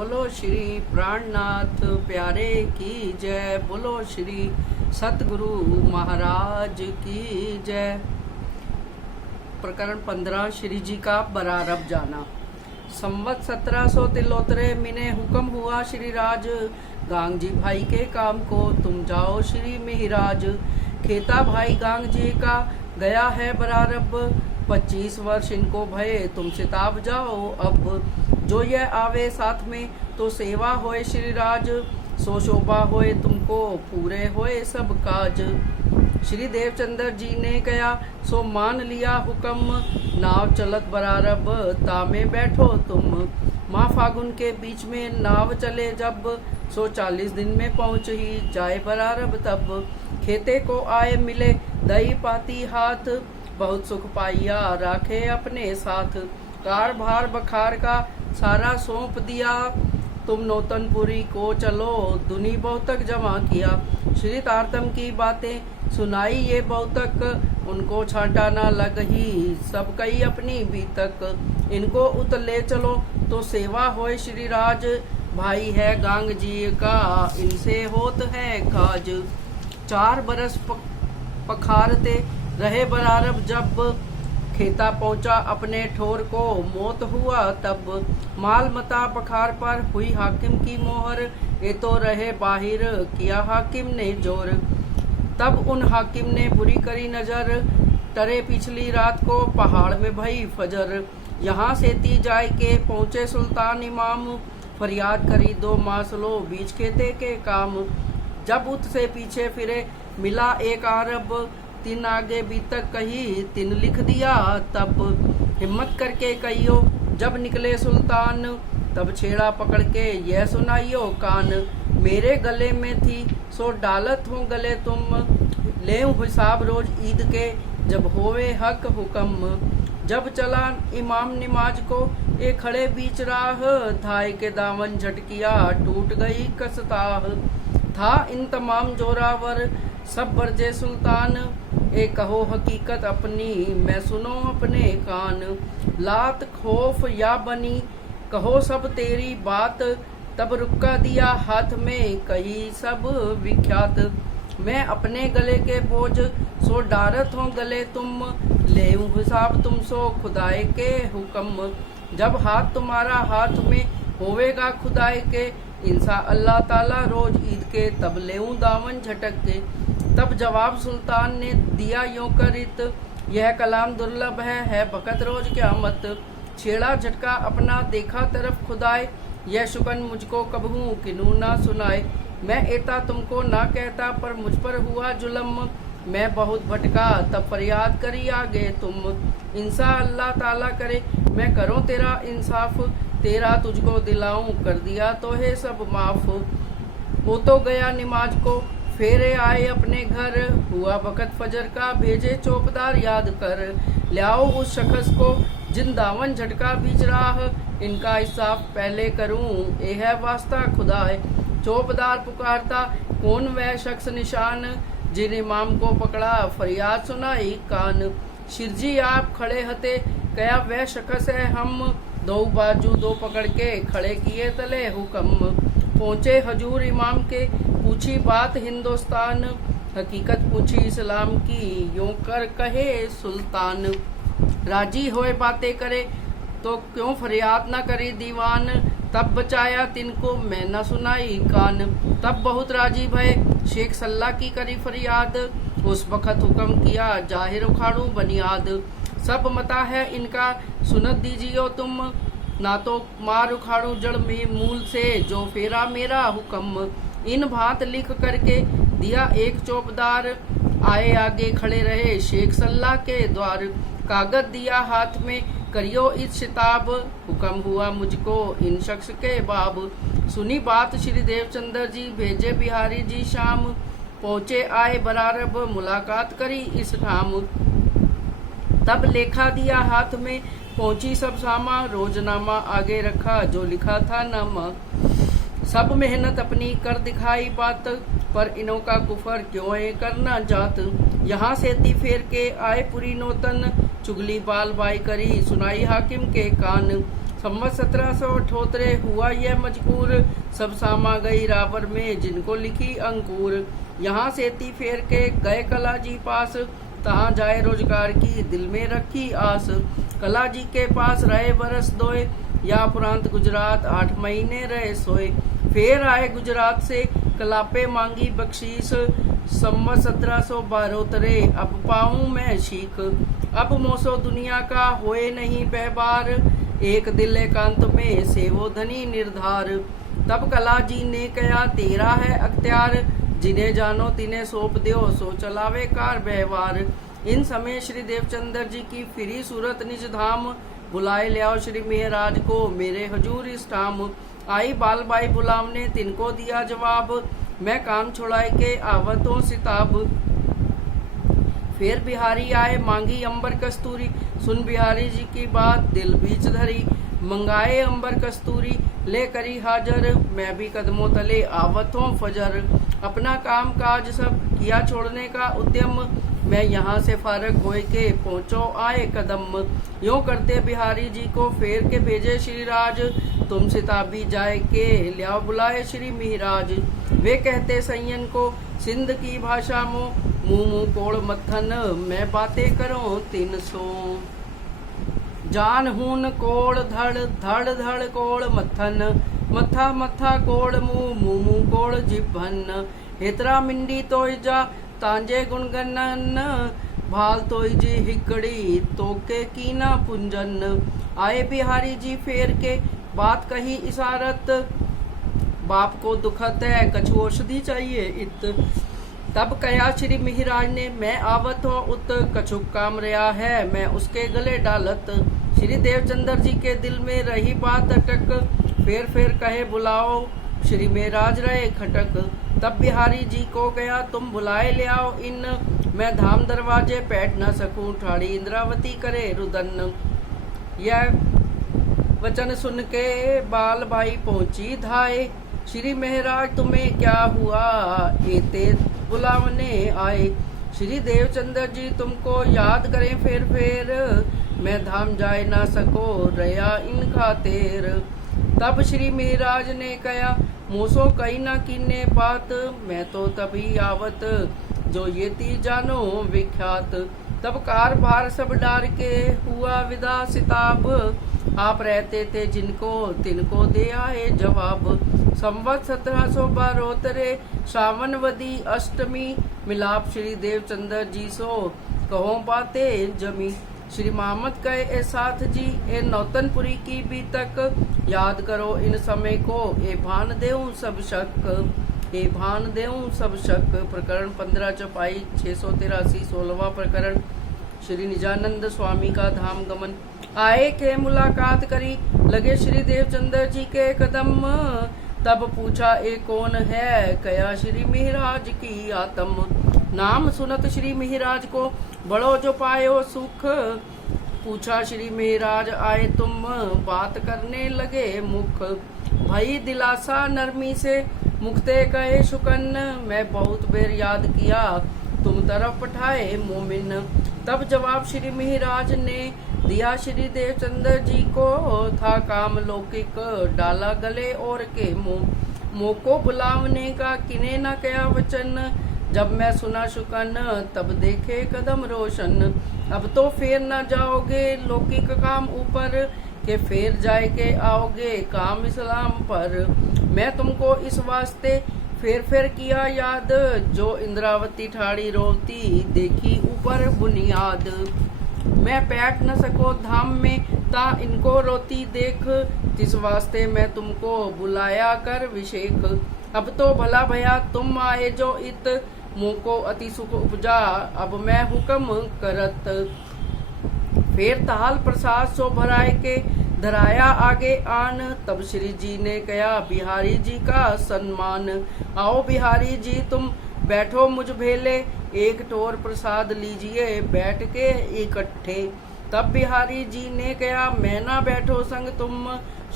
बोलो श्री प्राणनाथ प्यारे की जय। बोलो श्री सतगुरु महाराज की जय। प्रकरण 15 श्री जी का बरारब जाना। संवत 1700 तिलोतरे मिने हुक्म हुआ श्री राज, गांग जी भाई के काम को तुम जाओ श्री मिहिराज। खेता भाई गांग जी का गया है बरारब, 25 वर्ष इनको भये तुम सिताब जाओ अब। जो यह आवे साथ में तो सेवा होए श्री राज, सो शोभा होए तुमको पूरे होए सब काज। श्री देवचंद्र जी ने कहा सो मान लिया हुक्म, नाव चलत बरारब तामे बैठो तुम। माँ फागुन के बीच में नाव चले जब, सो 40 दिन में पहुँच ही जाए बरारब तब। खेते को आए मिले दही पाती हाथ, बहुत सुख पाइया राखे अपने साथ। कार भार बखार का सारा सौंप दिया, तुम नौतनपुरी को चलो दुनी बहुतक जमा किया। श्री तारतम की बातें सुनाई ये बहुतक, उनको छांटा ना लग ही सब कई अपनी बीतक। इनको उतले चलो तो सेवा होए श्री राज, भाई है गांग जी का इनसे होत है काज। 4 बरस पखारते रहे बरारब जब, खेता पहुंचा अपने ठोर को मौत हुआ तब। माल मता पखार पर हुई हाकिम की मोहर, ये तो रहे बाहिर किया हाकिम ने जोर। तब उन हाकिम ने बुरी करी नजर, टरे पिछली रात को पहाड़ में भई फजर। यहाँ से ती जाय के पहुँचे सुल्तान इमाम, फरियाद करी 2 मास लो बीच खेते के काम। जब उत से पीछे फिरे मिला एक अरब, 3 आगे बीतक कही 3 लिख दिया तब। हिम्मत करके कहियो जब निकले सुल्तान, तब छेड़ा पकड़ के यह सुनाइयो कान। मेरे गले में थी सो डालत हूँ गले तुम, ले हिसाब रोज ईद के जब होवे हक हुक्म। जब चला इमाम नमाज को ये खड़े बीच राह, थाई के दामन झटकिया टूट गई कसताह। था इन तमाम जोरावर सब बरजे सुल्तान, ए कहो हकीकत अपनी मैं सुनो अपने कान। लात खौफ या बनी कहो सब तेरी बात, तब रुका दिया हाथ में कही सब विख्यात। मैं अपने गले के बोझ सो डारत हूँ गले तुम, ले हिसाब तुम सो खुदाए के हुक्म। जब हाथ तुम्हारा हाथ में होवेगा खुदाए के, इंसा अल्लाह ताला रोज ईद के तब लेऊं दामन झटक के। तब जवाब सुल्तान ने दिया यूं करित, यह कलाम दुर्लभ है बकत रोज क़यामत। छेड़ा झटका अपना देखा तरफ खुदाए, यह शुकन मुझको कबहू किनू ना सुनाए। मैं एता तुमको ना कहता पर मुझ पर हुआ जुल्म, मैं बहुत भटका तब फरियाद करी आगे तुम। इंसा अल्लाह ताला करे मैं करूं तेरा इंसाफ, तेरा तुझको दिलाऊं कर दिया तो है सब माफ। हो तो गया नमाज को फेरे आए अपने घर, हुआ वक़्त फजर का भेजे चौपदार याद कर। लाओ उस शख्स को जिन दामन झटका बीच राह, इनका इंसाफ पहले करूं ए है वास्ता खुदा है। चौपदार पुकारता कौन वह शख्स निशान, जिन इमाम को पकड़ा फरियाद सुनाई कान। शिरजी आप खड़े हते कया वह शख्स है हम, 2 बाजू 2 पकड़ के खड़े किए तले हुक्म। पहुँचे हजूर इमाम के पूछी बात हिंदुस्तान, हकीकत पूछी इस्लाम की यूं कर कहे सुल्तान। राजी होए बातें करे तो क्यों फरियाद न करी दीवान, तब बचाया तिनको मैं न सुनाई कान। तब बहुत राजी भय शेख सल्ला की करी फरियाद, उस वक़्त हुक्म किया जाहिर उखाड़ू बनियाद। सब मता है इनका सुनत दीजियो तुम, ना तो मार उखाड़ू जड़ में मूल से जो फेरा मेरा हुक्म। इन भांत लिख करके दिया एक चौपदार, आए आगे खड़े रहे शेख सल्ला के द्वार। कागज दिया हाथ में करियो इस शिताब, हुक्म हुआ मुझको इन शख्स के बाब। सुनी बात श्री देवचंद्र जी भेजे बिहारी जी शाम, पहुँचे आए बरारब मुलाकात करी इस नाम। तब लेखा दिया हाथ में पहुंची सब सामा, रोजनामा आगे रखा जो लिखा था नामा। सब मेहनत अपनी कर दिखाई बात, पर इनों का कुफर क्यों है करना जात। यहाँ से ती फेर के आए पुरी नौतन, चुगली बाल बाई करी सुनाई हाकिम के कान। संवत 1778 हुआ यह मजकूर, सब सामा गई रावर में जिनको लिखी अंकुर। यहाँ से ती फेर के गए कला जी पास, तहाँ जाए रोजगार की दिल में रखी आस। कला जी के पास रहे बरस दोए, या उपरांत गुजरात 8 महीने रहे सोए। फिर आए गुजरात से कला पे मांगी बख्शीश, संवत 1772 अब पाऊं मैं शीख। अब मोसो दुनिया का होए नहीं व्यवहार, एक दिल एकांत में सेवो धनी निर्धार। तब कला जी ने कहा तेरा है अख्तियार, जिन्हें जानो तिन्हें सौंप दो सो चलावे कार व्यवहार। इन समय श्री देवचंद्र जी की फिरी सूरत निज धाम, बुलाए ले आओ श्री मेहराज को मेरे हजूर इस ठाम। आई बाल बाई बुलावने तिनको दिया जवाब, मैं काम छुड़ाए के आवतों सिताब। फिर बिहारी आए मांगी अंबर कस्तूरी, सुन बिहारी जी की बात दिल बीच धरी। मंगाए अंबर कस्तूरी ले करी हाजर, मैं भी कदमों तले आवतों फजर। अपना काम काज सब किया छोड़ने का उद्यम, मैं यहाँ से फारग होए के पहुँचो आए कदम। यूं करते बिहारी जी को फेर के भेजे श्री राज, तुम सिताबी जाए के लिया बुलाए श्री मिहिराज। वे कहते सैयन को सिंध की भाषा मो, मुँह कोड़ मत्थन मैं बातें करो 300। जान हून कोड़ धड़ धड़ धड़ कोड़ मत्थन, मत्था मत्था कोड़ मुँह मुँह कोड़ जिभन। हेतरा मिंडी तोय जा तांजे गुणगनन, भाल तोय जी हिकड़ी तोके कीना पुंजन। आए बिहारी जी फेर के बात कही इशारत, बाप को दुखत है कछु औषधि चाहिए इत। तब कया श्री मिहिराज ने मैं आवत हो उत, कछुक काम रहा है मैं उसके गले डालत। श्री देवचंद्र जी के दिल में रही बात अटक, फेर कहे बुलाओ श्री मेहराज रहे खटक। तब बिहारी जी को गया तुम बुलाए ले आओ इन, मैं धाम दरवाजे बैठ न सकूं ठाड़ी इंद्रावती करे रुदन। यह वचन सुन के बाल भाई पहुंची धाए, श्री मेहराज तुम्हें क्या हुआ एते बुलावने आए। श्री देवचंद्र जी तुमको याद करें फेर मैं धाम जाए ना सको रया इनका तेर। तब श्री मेहराज ने कहा मोसो कही ना कीने बात, मैं तो तभी आवत जो ये ती जानो विख्यात। तब कार भार सब डार के हुआ विदा सिताब, आप रहते थे जिनको तिनको दे आए जवाब। संवत 1772 श्रावणवदी अष्टमी, मिलाप श्री देवचंद्र जी सो कहो बातें जमी। श्री मोहम्मद कहे ए साथ जी ए नौतनपुरी की भी तक, याद करो इन समय को ए भान देऊं सब शक, ए भान देऊं सब शक। प्रकरण 15 चौपाई 683 16वां प्रकरण। श्री निजानंद स्वामी का धाम गमन। आए के मुलाकात करी लगे श्री देवचंद्र जी के कदम, तब पूछा ए कौन है कया श्री मिहिराज की आत्म। नाम सुनत श्री मिहिराज को बड़ो जो पायो सुख, पूछा श्री मिहिराज आए तुम बात करने लगे मुख। भई दिलासा नरमी से मुक्ते कहे शुकन, मैं बहुत बेर याद किया तुम तरफ पठाए मोमिन। तब जवाब श्री मिहिराज ने दिया श्री देवचंद्र जी को, था काम लौकिक डाला गले और के मुँह। मोको बुलावने का किने न कया वचन, जब मैं सुना शुकन तब देखे कदम रोशन। अब तो फेर न जाओगे लौकिक काम ऊपर, के फेर जाए के आओगे काम इस्लाम पर। मैं तुमको इस वास्ते फेर किया याद, जो इंद्रावती ठाड़ी रोती देखी ऊपर बुनियाद। मैं बैठ न सको धाम में ता इनको रोती देख, जिस वास्ते मैं तुमको बुलाया कर विशेख। अब तो भला भया तुम आए जो इत, मुँह को अति सुख उपजा अब मैं हुक्म करत। फिर ताल प्रसाद सो भराए के धराया आगे आन, तब श्री जी ने कहा बिहारी जी का सम्मान। आओ बिहारी जी तुम बैठो मुझ भेले, एक टोर प्रसाद लीजिए बैठ के इकट्ठे। तब बिहारी जी ने कहा मैं ना बैठो संग तुम,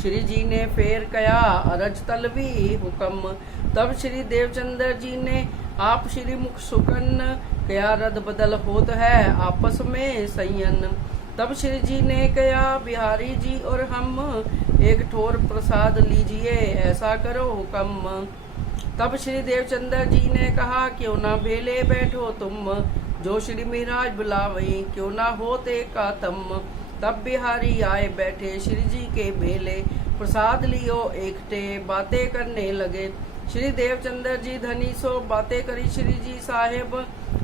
श्री जी ने फेर कहा अरज तलवी हुक्म। तब श्री देवचंद्र जी ने आप श्री मुख सुकन, कया रद बदल होत है आपस में संयन। तब श्री जी ने कहा बिहारी जी और हम एक ठोर प्रसाद लीजिए, ऐसा करो हुक्म। तब श्री देवचंद्र जी ने कहा, क्यों ना भेले बैठो तुम, जो श्री महाराज बुलावई, क्यों ना होते का तम। तब बिहारी आए बैठे श्री जी के भेले, प्रसाद लियो एकटे, बातें करने लगे। श्री देवचंद्र जी धनी सो बातें करी श्री जी साहेब,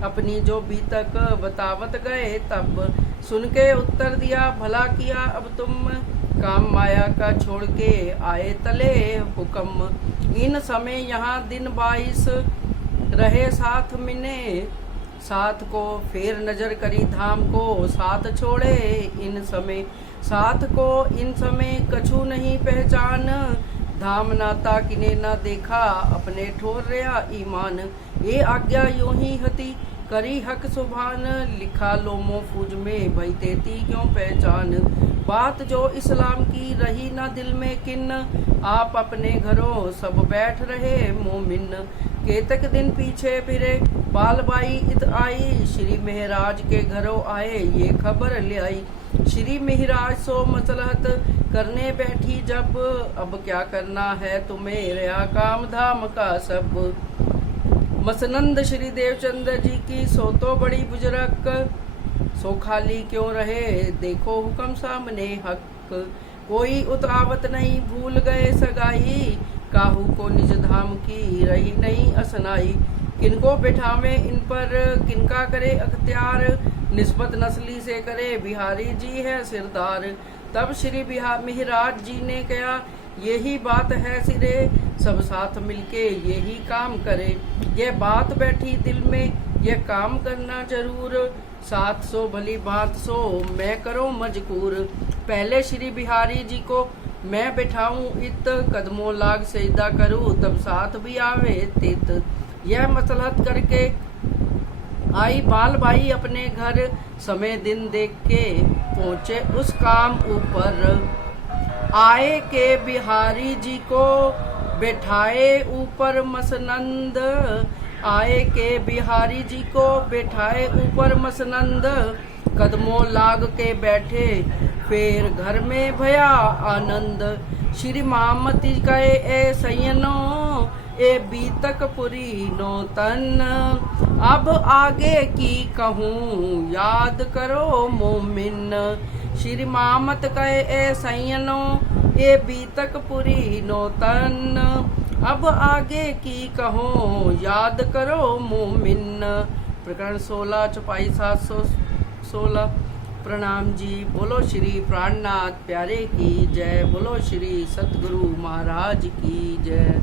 अपनी जो बीतक बतावत गए। तब सुन के उत्तर दिया, भला किया अब तुम, काम माया का छोड़ के आए तले हुक्म। इन समय यहाँ दिन 22 रहे साथ मिने, साथ को फेर नजर करी धाम को, साथ छोड़े इन समय साथ को, इन समय कछु नहीं पहचान। धाम नाता किने न देखा, अपने ठोर रया ईमान। ये आज्ञा यूं ही हती, करी हक सुभान, लिखा लो मोफूज में, भई तेती क्यों पहचान। बात जो इस्लाम की रही न दिल में किन, आप अपने घरों सब बैठ रहे मोमिन। केतक दिन पीछे फिरे, बालबाई इत आई, श्री महाराज के घरों आए ये खबर ले आई। श्री महाराज सो मसलहत करने बैठी जब, अब क्या करना है तुम्हें, रहा काम धाम का सब। मसनंद श्री देवचंद्र जी की सो तो बड़ी बुजुर्ग, सो खाली क्यों रहे, देखो हुक्म सामने हक। कोई उतावत नहीं, भूल गए सगाई, काहू को निज धाम की रही नहीं असनाई। किनको बिठावे इन पर, किनका करे अख्तियार, निस्बत नस्ली से करे बिहारी जी है सिरदार। तब श्री महाराज जी ने कहा, यही बात है सिरे, सब साथ मिलके यही काम करे। ये बात बैठी दिल में, ये काम करना जरूर, 700 भली बात सो मैं करो मजकूर। पहले श्री बिहारी जी को मैं बिठाऊं इत, कदमों लाग सजदा करूं, तब साथ भी आवे तित। यह मसलहत करके आई बालबाई अपने घर, समय दिन देख के पहुंचे उस काम ऊपर। आए के बिहारी जी को बैठाए ऊपर मसनंद, आए के बिहारी जी को बैठाए ऊपर मसनंद। कदमों लाग के बैठे फिर घर में भया आनंद। श्री मामती कहे ए सैयनो, ए बीतक पुरी नो तन, अब आगे की कहूँ याद करो मोमिन। श्री मामत कहे ए सैयनो, ए बीतक पुरी नो तन, अब आगे की कहो याद करो मोमिन। प्रकरण 16 चौपाई 716। प्रणाम जी। बोलो श्री प्राणनाथ प्यारे की जय, बोलो श्री सतगुरु महाराज की जय।